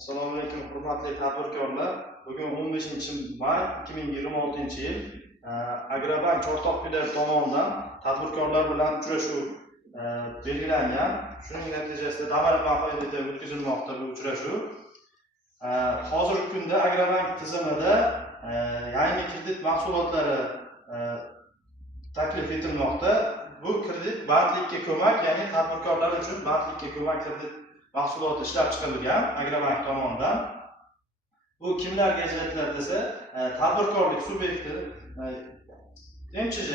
Assalomu alaykum, hurmatli tadbirkorlar. Bugun 15-may 2026-yil Agrobank Chortoq filiali tomonidan tadbirkorlar bilan uchrashuv belgilangan. Shuning natijasida davlat bahonada o'tkazilmoqda bu uchrashuv. Hozirgi kunda Agrobank tizimida yangi kredit mahsulotlari taklif etilmoqda. Bu kredit bandlikka ko'mak, ya'ni tadbirkorlar uchun bandlikka ko'mak kredit mahsuloti ishlab chiqarilgan Agrobank tomonidan. Bu kimlarga ajratiladi desa, tadbirkorlik subyekti, MChJ,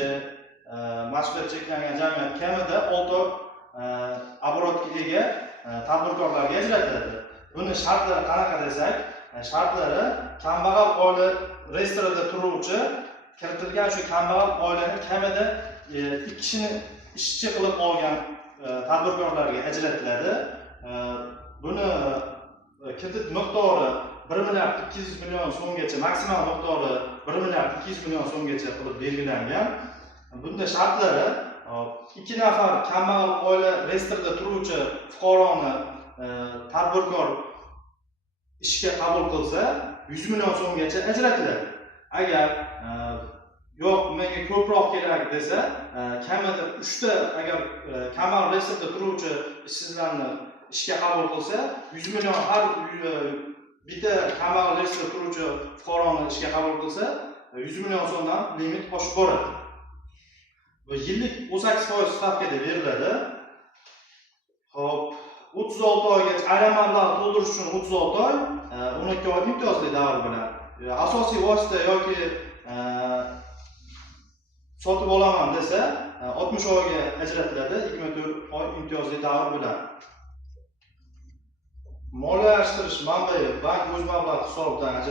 mas'uliyat cheklangan jamiyat kamida 6 oy оборотga ega tadbirkorlarga ajratiladi. Buni shartlari qanaqa desak, shartlari kambag'al oila reyestrida turuvchi kiritilgan shu kambag'al oilani kamida 2 kishini ishchi qilib olgan tadbirkorlarga ajratiladi. Buni kredit miqdori 1 milliard 200 million so'mgacha, maksimal miqdori 1 milliard 200 million so'mgacha qilib belgilangan. Bunda shartlari 2 nafar kambag'al oila reyestrida turuvchi fuqaroni tadbirkor ishga qabul qilsa 100 million so'mgacha ajratiladi. Agar yo'q, menga ko'proq kerak desa, kamida 3 ta agar kambag'al reyestrida turuvchi ishsizlarni ishga qabul qilsa 100 million, har bitta kambag'al reyestrida turuvchi fuqaroni ishga qabul qilsa 100 million so'mdan limit oshib boradi. Bu yillik 18% stavkada beriladi. Xo'p, 36 oygacha ayrim mablag' to'ldirish uchun 36 oy, 12 oy imtiyozli davr bilan asosiy vosita yoki sotib olaman desa 60 oyga ajratiladi, 24 oy imtiyozli davr bilan. Moliyalashtirish manbai bank o'z mablag' hisobidan